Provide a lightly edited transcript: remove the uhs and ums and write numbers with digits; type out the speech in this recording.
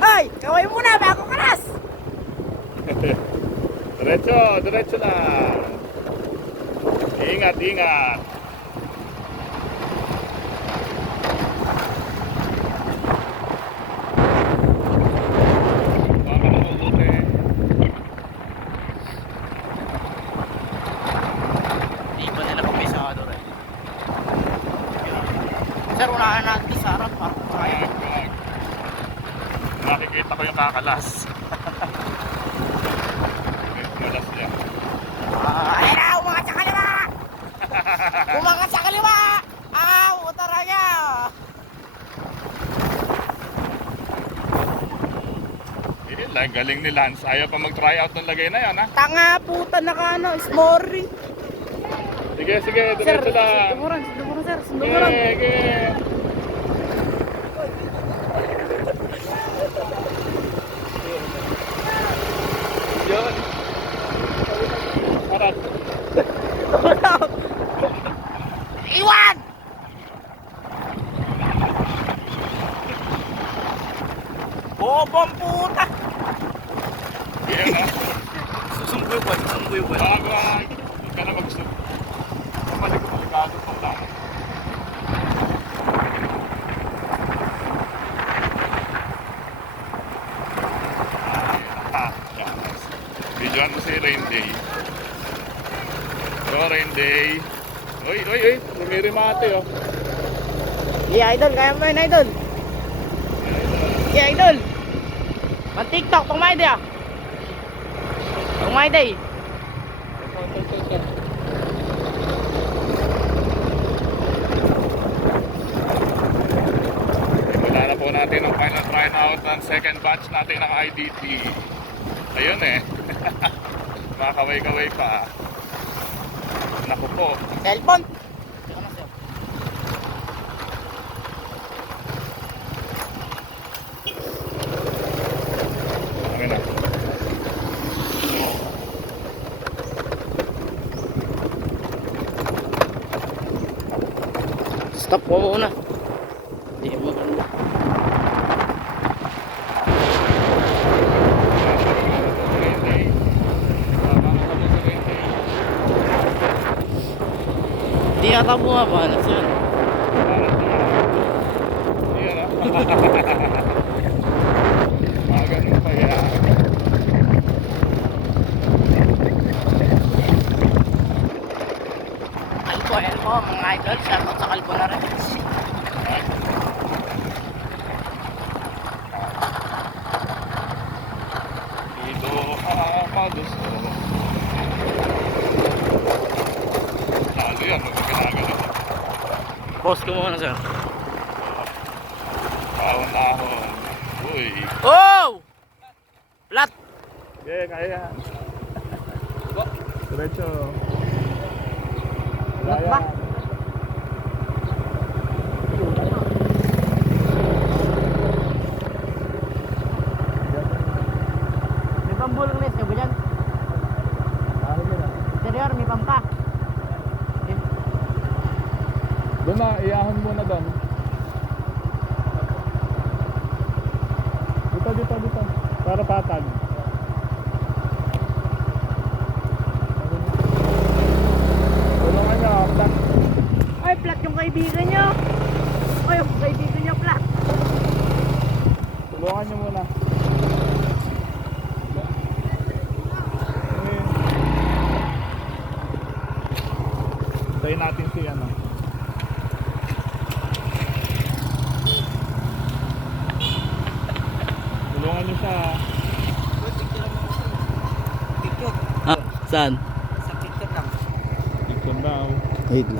Ay, kaway muna bago kalas. Diretso, diretso lang. Ingat, ingat. Baka nakubuti. Di ba nila kumisado rin? Sir, unahan natin sa harap. Makikita ko yung kakalas. Malas niya. Ay na, umangat sa kaliwa! Umangat sa kaliwa! Utaraga! Galing ni Lance. Ayaw pa mag-try out ng lagay na yan, ha? Tanga puta na ka, smory. Sige, sige, Sir, diretso lang. sunduran, sir, sunduran. Sige, sige. Yun. Harap. Iwan! Bobong puta! Yan na. Susunggoy po. Wag, wag. Huwag ka na mag-stop. Pamaligado pa lang. Videoan mo si Rain Day. Hello, Rain Day. Uy, uy, uy. Lumirimate, oh. Yeah, idol, kaya mo yun, idol. Yeah, idol. Pang TikTok, pang my day ah. Pang my day. Wala na po natin ang final try out ng second batch natin ng IDT. Ayun eh. Makakaway-kaway pa. Naku po. Cellphone. Amin na. Stop mo muna. Hindi mo ganda. Rain Day. Makakaway kami sa Rain Day. Hindi yata bumabanas yan. Ayan ah. Ganun pa yan. Elpo, mga idol. Shoutout sa kalbo na rin. Dito kakaluso. Lalo yan, huwag ka ginagano. Post ko muna, sir. Ahon-ahon. Uy. Oh! Flat! Okay, kaya. Diretso. Flat ba? May pambulong na siya ba dyan? Interior, may pampa. Doon na, iahon muna doon. Dito. Para patag. Tulungan nyo, flat. Ay, flat yung kaibigan nyo. Ay, yung kaibigan nyo, flat. Tulungan nyo muna. Tayo natin si ano. Tulungan nyo siya. Ah, saan? Picture daw. Wait lang.